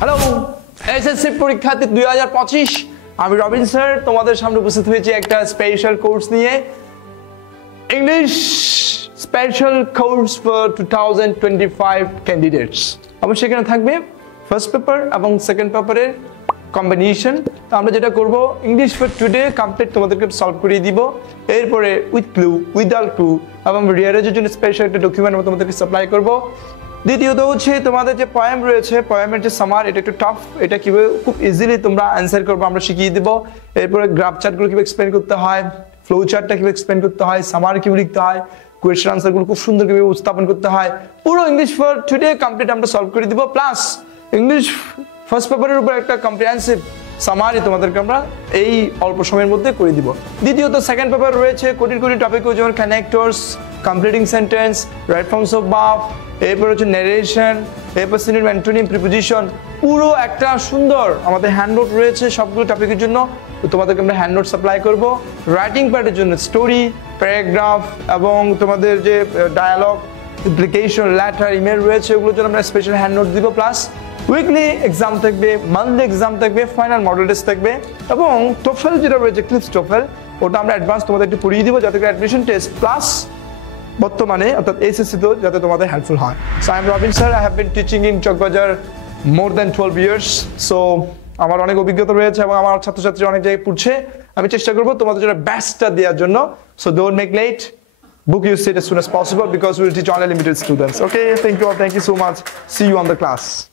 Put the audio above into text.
hello SSC পরীক্ষার্থী 2025 আমি Robin sir তোমাদের সামনে উপস্থিত হয়েছি একটা স্পেশাল কোর্স নিয়ে English special course for 2025 candidates অবশ্যই এখানে থাকবে ফার্স্ট পেপার এবং সেকেন্ড পেপারের কম্বিনেশন তো আমরা যেটা করব ইংলিশ ফর টুডে কমপ্লিট তোমাদেরকে সলভ করিয়ে দিব এরপরে উইথ ক্লু উইদাউট ক্লু এবং রিয়ারেজের জন্য স্পেশাল একটা ডকুমেন্ট আমরা তোমাদেরকে সাপ্লাই করব দ্বিতীয়ত হচ্ছে তোমাদের যে পয়েম রয়েছে পয়েমের যে সামার এটা একটু টাফ এটা কিভাবে খুব ইজিলি তোমরা অ্যান্সার করবে আমরা শিখিয়ে দেব এরপরে গ্রাফ চার্টগুলো কিভাবে এক্সপ্লেন করতে হয় ফ্লো চার্টটা কিভাবে এক্সপ্লেন করতে হয় সামার কিভাবে লিখতে হয় কোয়েশ্চেন আনসারগুলো খুব সুন্দর কিভাবে উপস্থাপন করতে হয় পুরো ইংলিশ ফর টুডে কমপ্লিট আমরা সলভ করে দিব প্লাস ইংলিশ ফার্স্ট পেপারের উপর একটা কম্প্রিহেনসিভ সামারি তোমাদেরকে আমরা এই অল্প সময়ের মধ্যে করে দিব দ্বিতীয়ত সেকেন্ড পেপার রয়েছে কোটি কোটি টপিক যেমন connectors completing sentence write forms of verb এরপর হচ্ছে ন্যারেশন এরপর সিনোনিম অ্যান্টোনিম প্রিপোজিশন পুরো একটা সুন্দর আমাদের হ্যান্ড নোট রয়েছে সবগুলো টপিকের জন্য তোমাদেরকে আমরা হ্যান্ড নোট সাপ্লাই করব রাইটিং পার্টের জন্য স্টোরি প্যারাগ্রাফ এবং তোমাদের যে ডায়ালগ অ্যাপ্লিকেশন লেটার ইমেল রয়েছে ওগুলোর জন্য আমরা স্পেশাল হ্যান্ড নোট দিব প্লাস উইকলি এক্সাম থাকবে মান্থলি এক্সাম থাকবে ফাইনাল মডেল টেস্ট থাকবে এবং টোফেল যেটা রয়েছে ক্লিপস টোফেল ওটা আমরা অ্যাডভান্স তোমাদের একটু পড়িয়ে দিব যাতে করে অ্যাডমিশন টেস্ট প্লাস বর্তমানে অর্থাৎ এসএসসি তো যাতে তোমাদের হেল্পফুল হয় so I am Robin sir I have been teaching in Chawkbazar more than 12 years so আমার অনেক অভিজ্ঞতা রয়েছে এবং আমার ছাত্রছাত্রী অনেক জায়গায় পড়ছে আমি চেষ্টা করবো তোমাদের জন্য বেস্টটা দেওয়ার জন্য so don't make let book your seat as soon as possible because we will teach only limited students okay thank you all thank you so much see you on the class